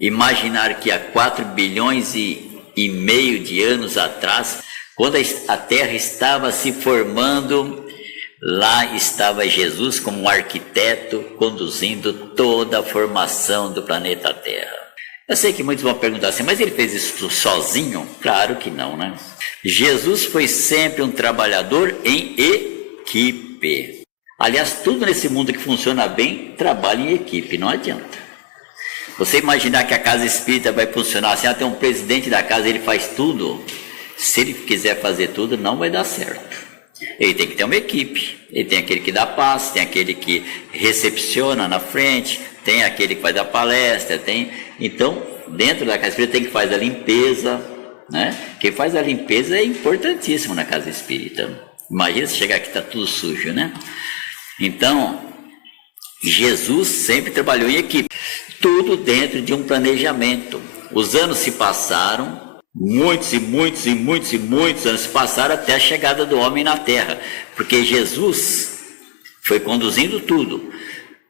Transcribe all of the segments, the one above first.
Imaginar que há 4,5 bilhões de anos atrás, quando a Terra estava se formando, lá estava Jesus como um arquiteto conduzindo toda a formação do planeta Terra. Eu sei que muitos vão perguntar assim, mas ele fez isso sozinho? Claro que não, né? Jesus foi sempre um trabalhador em equipe. Aliás, tudo nesse mundo que funciona bem, trabalha em equipe, não adianta. Você imaginar que a casa espírita vai funcionar assim, tem um presidente da casa, ele faz tudo. Se ele quiser fazer tudo, não vai dar certo. Ele tem que ter uma equipe. Ele tem aquele que dá passe, tem aquele que recepciona na frente, tem aquele que faz a palestra, Então, dentro da casa espírita tem que fazer a limpeza, né? Quem faz a limpeza é importantíssimo na casa espírita. Imagina se chegar aqui está tudo sujo, né? Então, Jesus sempre trabalhou em equipe. Tudo dentro de um planejamento. Os anos se passaram, muitos anos se passaram até a chegada do homem na Terra, porque Jesus foi conduzindo tudo.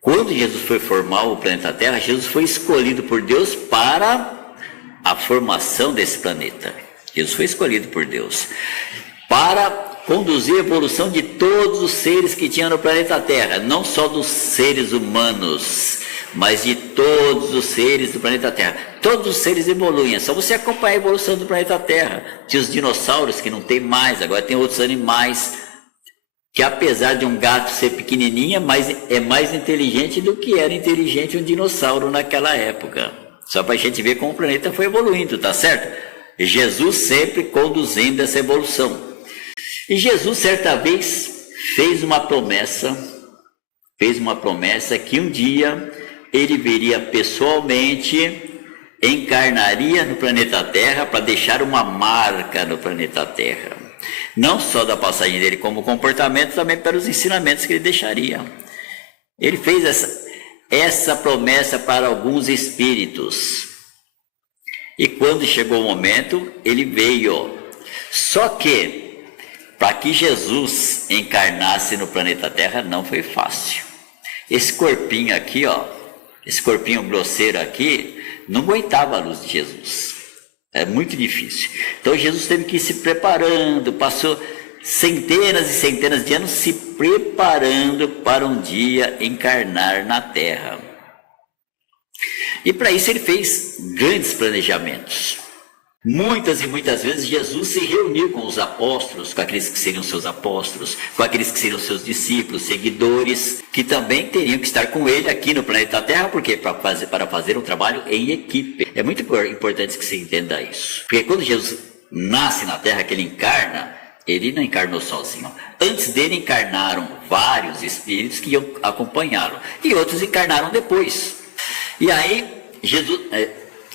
Quando Jesus foi formar o planeta Terra, Jesus foi escolhido por Deus para a formação desse planeta. Jesus foi escolhido por Deus para conduzir a evolução de todos os seres que tinham no planeta Terra, não só dos seres humanos, mas de todos os seres do planeta Terra. Todos os seres evoluem, é só você acompanhar a evolução do planeta Terra. Tinha os dinossauros que não tem mais, agora tem outros animais, que apesar de um gato ser pequenininha, mas é mais inteligente do que era inteligente um dinossauro naquela época. Só para a gente ver como o planeta foi evoluindo, tá certo? Jesus sempre conduzindo essa evolução. E Jesus, certa vez, fez uma promessa que um dia ele viria pessoalmente, encarnaria no planeta Terra para deixar uma marca no planeta Terra. Não só da passagem dele como comportamento, também pelos ensinamentos que ele deixaria. Ele fez essa promessa para alguns espíritos. E quando chegou o momento, ele veio. Só que, para que Jesus encarnasse no planeta Terra, não foi fácil. Esse corpinho aqui, esse corpinho grosseiro aqui, não aguentava a luz de Jesus. É muito difícil. Então Jesus teve que ir se preparando, passou centenas e centenas de anos se preparando para um dia encarnar na Terra. E para isso ele fez grandes planejamentos. Muitas e muitas vezes Jesus se reuniu com os apóstolos, com aqueles que seriam seus apóstolos, com aqueles que seriam seus discípulos, seguidores, que também teriam que estar com ele aqui no planeta Terra, porque para fazer um trabalho em equipe. É muito importante que você entenda isso. Porque quando Jesus nasce na Terra, que ele encarna, ele não encarnou sozinho. Antes dele encarnaram vários espíritos que iam acompanhá-lo, e outros encarnaram depois. E aí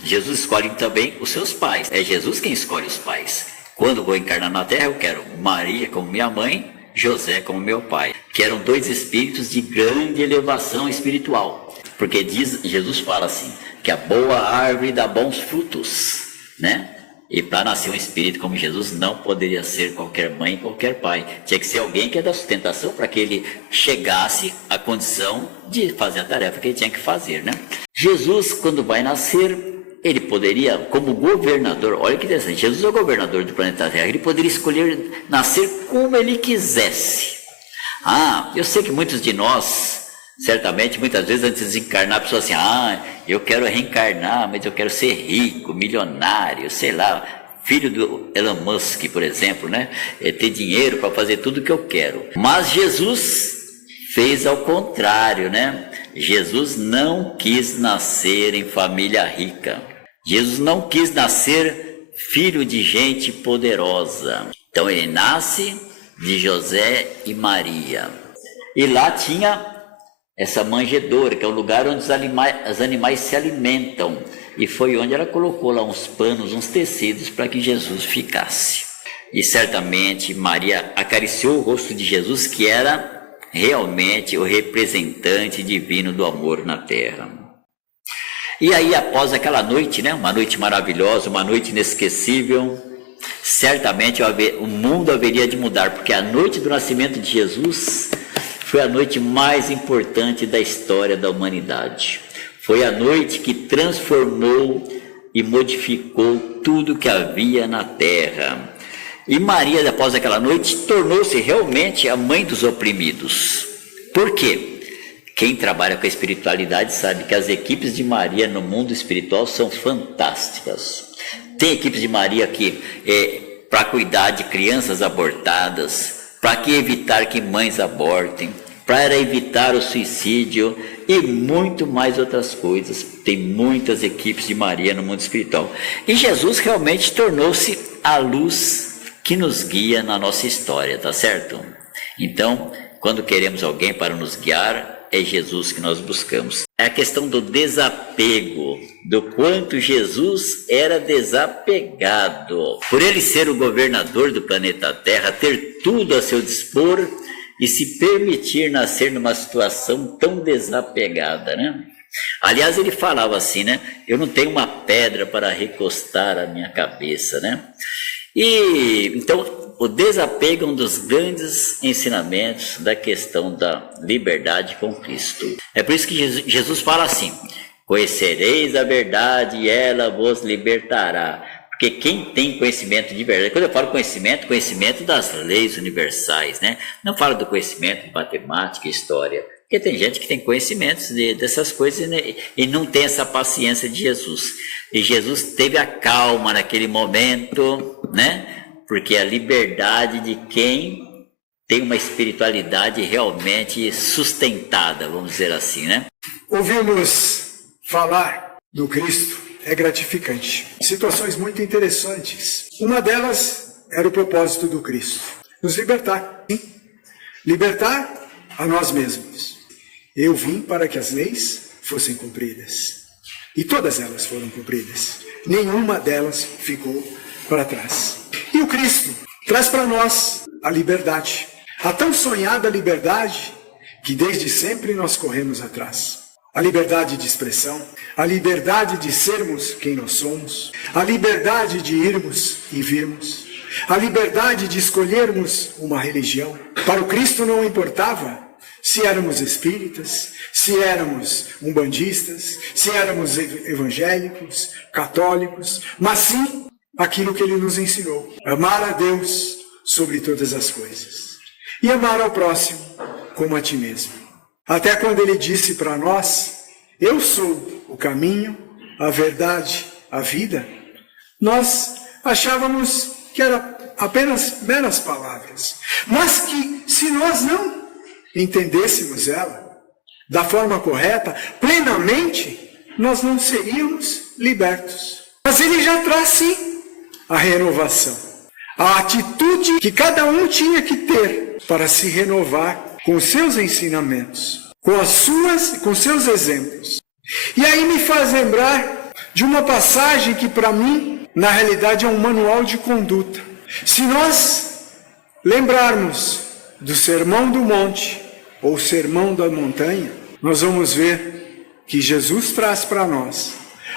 Jesus escolhe também os seus pais. É Jesus quem escolhe os pais. Quando vou encarnar na Terra, eu quero Maria como minha mãe, José como meu pai, que eram dois espíritos de grande elevação espiritual. Porque Jesus fala assim, que a boa árvore dá bons frutos, né? E para nascer um espírito como Jesus, não poderia ser qualquer mãe, qualquer pai. Tinha que ser alguém que é da sustentação para que ele chegasse à condição de fazer a tarefa que ele tinha que fazer, né? Jesus, quando vai nascer, ele poderia, como governador, olha que interessante, Jesus é o governador do planeta Terra, ele poderia escolher nascer como ele quisesse. Eu sei que muitos de nós, certamente, muitas vezes antes de desencarnar, a pessoa assim, eu quero reencarnar, mas eu quero ser rico, milionário, sei lá, filho do Elon Musk, por exemplo, né? Ter dinheiro para fazer tudo o que eu quero. Mas Jesus fez ao contrário, né? Jesus não quis nascer em família rica. Jesus não quis nascer filho de gente poderosa. Então ele nasce de José e Maria. E lá tinha essa manjedoura, que é o lugar onde os animais se alimentam. E foi onde ela colocou lá uns panos, uns tecidos para que Jesus ficasse. E certamente Maria acariciou o rosto de Jesus, que era realmente o representante divino do amor na Terra. E aí, após aquela noite, né, uma noite maravilhosa, uma noite inesquecível, certamente o mundo haveria de mudar, porque a noite do nascimento de Jesus foi a noite mais importante da história da humanidade. Foi a noite que transformou e modificou tudo que havia na terra. E Maria, após aquela noite, tornou-se realmente a mãe dos oprimidos. Por quê? Quem trabalha com a espiritualidade sabe que as equipes de Maria no mundo espiritual são fantásticas. Tem equipes de Maria que para cuidar de crianças abortadas, para evitar que mães abortem, para evitar o suicídio e muito mais outras coisas. Tem muitas equipes de Maria no mundo espiritual. E Jesus realmente tornou-se a luz que nos guia na nossa história, tá certo? Então, quando queremos alguém para nos guiar, é Jesus que nós buscamos. É a questão do desapego, do quanto Jesus era desapegado. Por ele ser o governador do planeta Terra, ter tudo a seu dispor e se permitir nascer numa situação tão desapegada, né? Aliás, ele falava assim, né? Eu não tenho uma pedra para recostar a minha cabeça, né? E então o desapego é um dos grandes ensinamentos da questão da liberdade com Cristo. É por isso que Jesus fala assim: conhecereis a verdade e ela vos libertará. Porque quem tem conhecimento de verdade, quando eu falo conhecimento, conhecimento das leis universais, né? Não falo do conhecimento de matemática e história. Porque tem gente que tem conhecimentos dessas coisas, né? E não tem essa paciência de Jesus. E Jesus teve a calma naquele momento, né? Porque a liberdade de quem tem uma espiritualidade realmente sustentada, vamos dizer assim, né? Ouvimos falar do Cristo é gratificante. Situações muito interessantes. Uma delas era o propósito do Cristo: nos libertar. Sim? Libertar a nós mesmos. Eu vim para que as leis fossem cumpridas. E todas elas foram cumpridas. Nenhuma delas ficou para trás. E o Cristo traz para nós a liberdade. A tão sonhada liberdade que desde sempre nós corremos atrás. A liberdade de expressão, a liberdade de sermos quem nós somos, a liberdade de irmos e virmos, a liberdade de escolhermos uma religião. Para o Cristo não importava se éramos espíritas, se éramos umbandistas, se éramos evangélicos, católicos, mas sim aquilo que ele nos ensinou: amar a Deus sobre todas as coisas e amar ao próximo como a ti mesmo. Até quando ele disse para nós: eu sou o caminho, a verdade, a vida, nós achávamos que era apenas meras palavras, mas que se nós não entendêssemos ela da forma correta, plenamente, nós não seríamos libertos. Mas ele já traz sim a renovação, a atitude que cada um tinha que ter para se renovar com os seus ensinamentos, com seus exemplos. E aí me faz lembrar de uma passagem que para mim, na realidade, é um manual de conduta. Se nós lembrarmos do Sermão do Monte ou Sermão da Montanha, nós vamos ver que Jesus traz para nós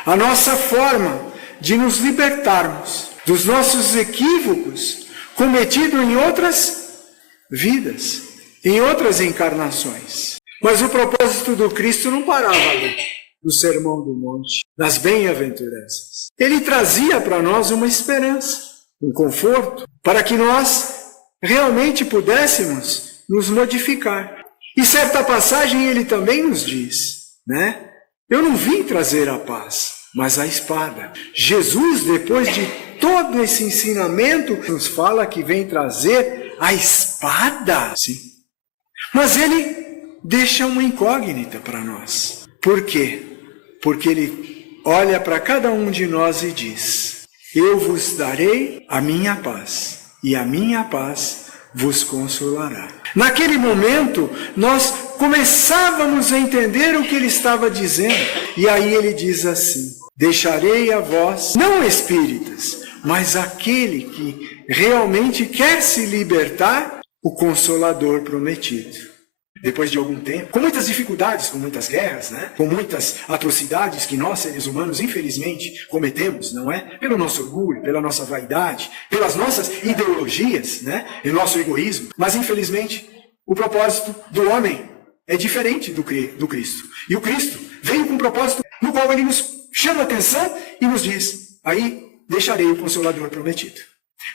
a nossa forma de nos libertarmos dos nossos equívocos cometidos em outras vidas, em outras encarnações. Mas o propósito do Cristo não parava ali, no Sermão do Monte, nas bem-aventuranças. Ele trazia para nós uma esperança, um conforto, para que nós realmente pudéssemos nos modificar. E certa passagem ele também nos diz, né? Eu não vim trazer a paz, mas a espada. Jesus, depois de todo esse ensinamento, nos fala que vem trazer a espada. Sim. Mas ele deixa uma incógnita para nós. Por quê? Porque ele olha para cada um de nós e diz: eu vos darei a minha paz, e a minha paz vos consolará. Naquele momento, nós começávamos a entender o que ele estava dizendo. E aí ele diz assim: deixarei a vós, não espíritas, mas aquele que realmente quer se libertar, o Consolador prometido. Depois de algum tempo, com muitas dificuldades, com muitas guerras, né? Com muitas atrocidades que nós, seres humanos, infelizmente, cometemos, não é? Pelo nosso orgulho, pela nossa vaidade, pelas nossas ideologias, né? E nosso egoísmo. Mas, infelizmente, o propósito do homem é diferente do Cristo. E o Cristo veio com um propósito no qual ele nos chama a atenção e nos diz: aí deixarei o Consolador prometido.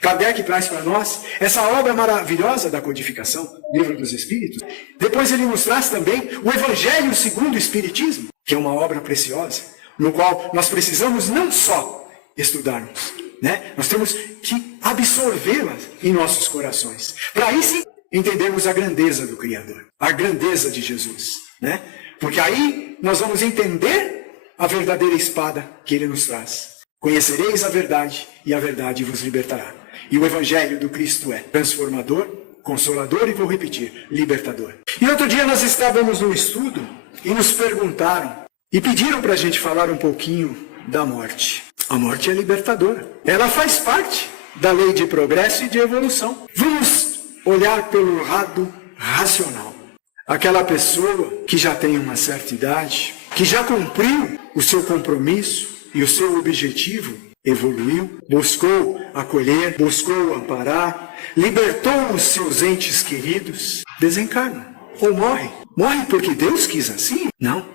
Kardec traz para nós essa obra maravilhosa da codificação, Livro dos Espíritos. Depois ele nos traz também o Evangelho segundo o Espiritismo, que é uma obra preciosa, no qual nós precisamos não só estudarmos, né? Nós temos que absorvê-la em nossos corações. Para aí sim entendermos a grandeza do Criador, a grandeza de Jesus, né? Porque aí nós vamos entender a verdadeira espada que ele nos traz. Conhecereis a verdade e a verdade vos libertará. E o Evangelho do Cristo é transformador, consolador e, vou repetir, libertador. E outro dia nós estávamos no estudo e nos perguntaram e pediram para a gente falar um pouquinho da morte. A morte é libertadora. Ela faz parte da lei de progresso e de evolução. Vamos olhar pelo lado racional. Aquela pessoa que já tem uma certa idade, que já cumpriu o seu compromisso e o seu objetivo, evoluiu, buscou acolher, buscou amparar, libertou os seus entes queridos, desencarna ou morre. Morre porque Deus quis assim? Não.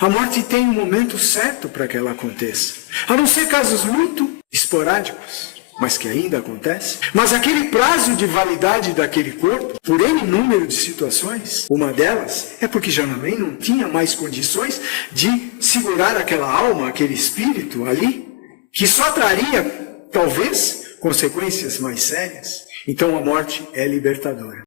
A morte tem um momento certo para que ela aconteça. A não ser casos muito esporádicos, mas que ainda acontece. Mas aquele prazo de validade daquele corpo, por N número de situações, uma delas é porque já também não tinha mais condições de segurar aquela alma, aquele espírito ali, que só traria, talvez, consequências mais sérias. Então a morte é libertadora.